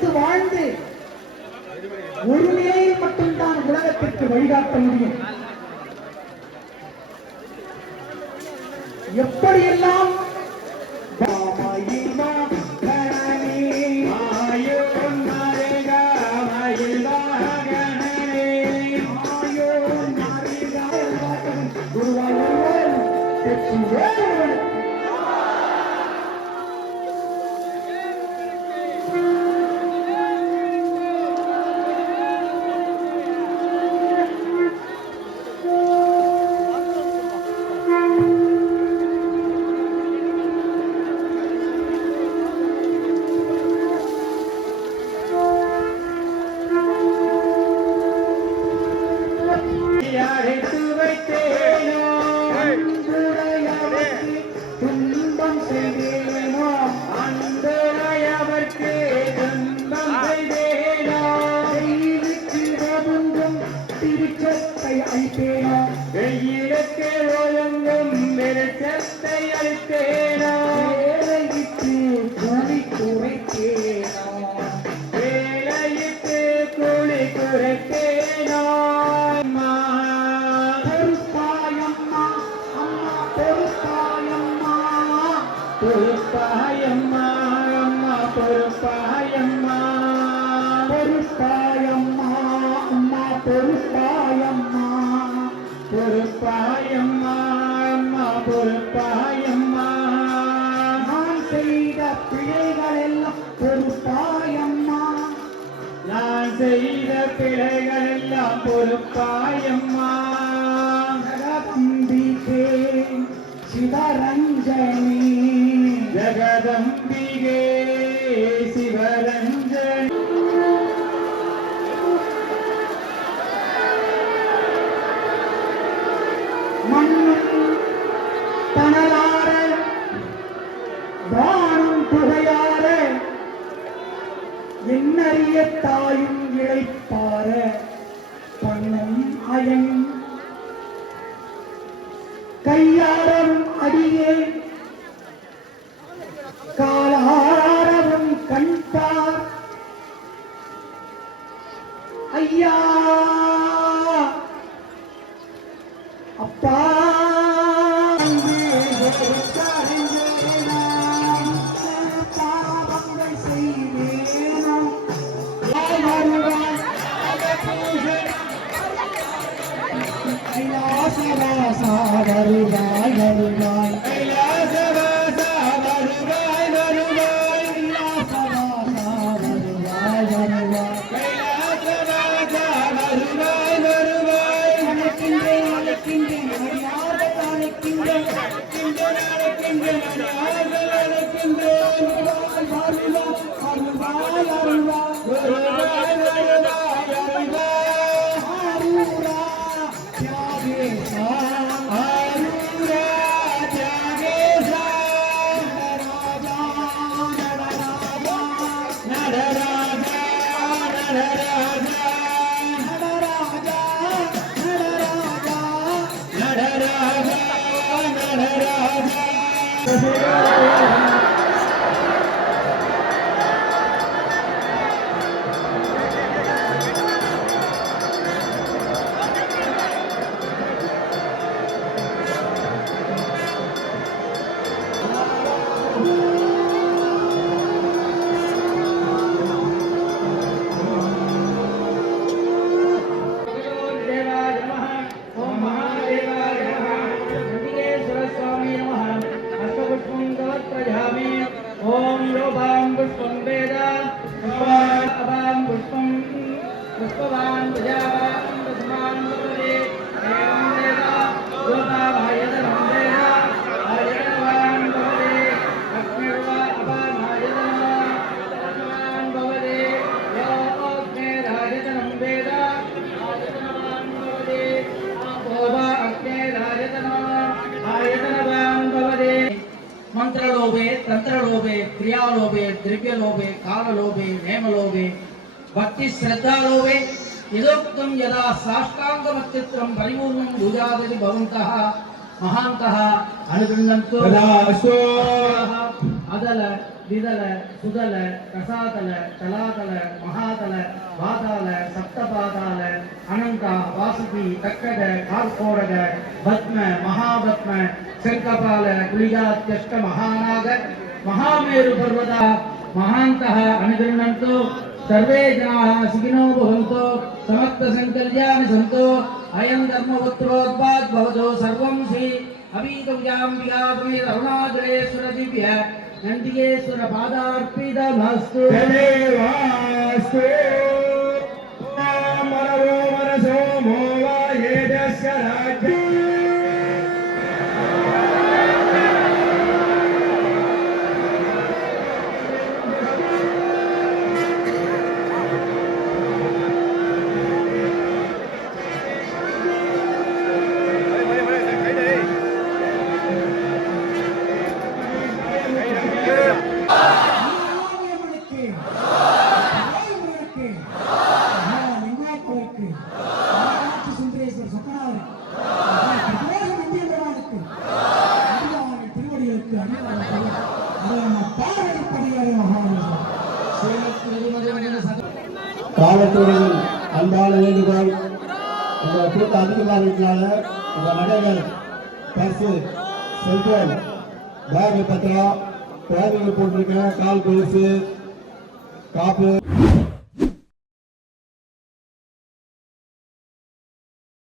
நிலைத்து வாழ்ந்து ஒரு நிலையில் மட்டும்தான் உலகத்திற்கு வழிகாட்ட முடியும். எப்படியெல்லாம் வெயிலுக்கு ஒழுங்கும் வெளிச்சத்தை அளித்தேனோ, வேலையிட்டு கூலி குறைத்தேனோ, வேலையிட்டு கூலி குறைத்தேனோ. அம்மா பொறுப்பாயம்மா, அம்மா பொறுப்பாயம்மா, பொறுப்பாயம்மா, அம்மா பொறுப்பாயம்மா, பொறுப்பாயம்மா, அம்மா பொறுப்பாயம்மா, பொறுப்பாயம்மா, அம்மா பொறுப்பாயம்மா. நான் செய்த பிழைகள் எல்லாம் பொறுப்பாயம்மா, நான் செய்த பிழைகள் எல்லாம் பொறுப்பாயம்மா. ஜகதம்பிகே சிவரஞ்சனி, ஜகதம்பிகே சிவரஞ்சனி. தனலார வானம் புகையார என்னறிய தாயும் இழைப்பார பண்ணும் அயன் கையாரவும் அடியே காலாரவும் கண்பார் ஐயா அப்பா வருவாய் வருவாய் मंत्रलोभे तंत्रलोभे क्रियालोभे द्रव्यलोभे काललोभे नेमलोभे भक्ति श्रद्धालोभे यदोक्तं यदा साष्टांगमत्तित्रं परिपूर्णं पूजादि भवन्तः महान्तः अनुगृह्णन्तु अदल விதல சுதல ரசாதல தலாதல மகாதல பாதாள சப்தபாதாள அனங்க வாசுகி தக்கட கார்கோடக பத்ம மகாபத்ம சங்கபால குளிகாத்யஷ்ட மகாநாக மகாமேரு பர்வதா மகாந்தः अनुगृह्णन्तु सर्वे जनाः सुखिनो भवन्तु समस्त संकल्यानि सन्तु अयं धर्मपुत्रोद्भात् भवतु सर्वं श्री अभीतविजाम्बिकात्मे अरुणाचलेश्वर दिव्य नन्दिकेश्वर पादार्पितमस्तु तदेवास्तु मनवो मनसो मोवायेदस्य राज्यम् ஆலயமனுக்கு, ஆலயமனுக்கு, லிங்காபுரத்துக்கு, மீனாட்சி சுந்தரேஸ்வரர் சொக்கநாதர், பிரதோஷ நந்தியம்பெருமானுக்கு, அடியாரின் திருவடிகளுக்கு அடியார்கள் அதை நம்ம பார்வைப்படியாத மகாராஜா. காவல்துறையின் அன்பான வேண்டுகோள், உங்க கூட்டம் அதிகமாக இருக்கிறாங்க. உங்க நகைகள், பர்ஸு, செல்போன், பேக் பத்திரம், பேக்கில் போட்டிருக்க கால் கொலுசு, காப்பு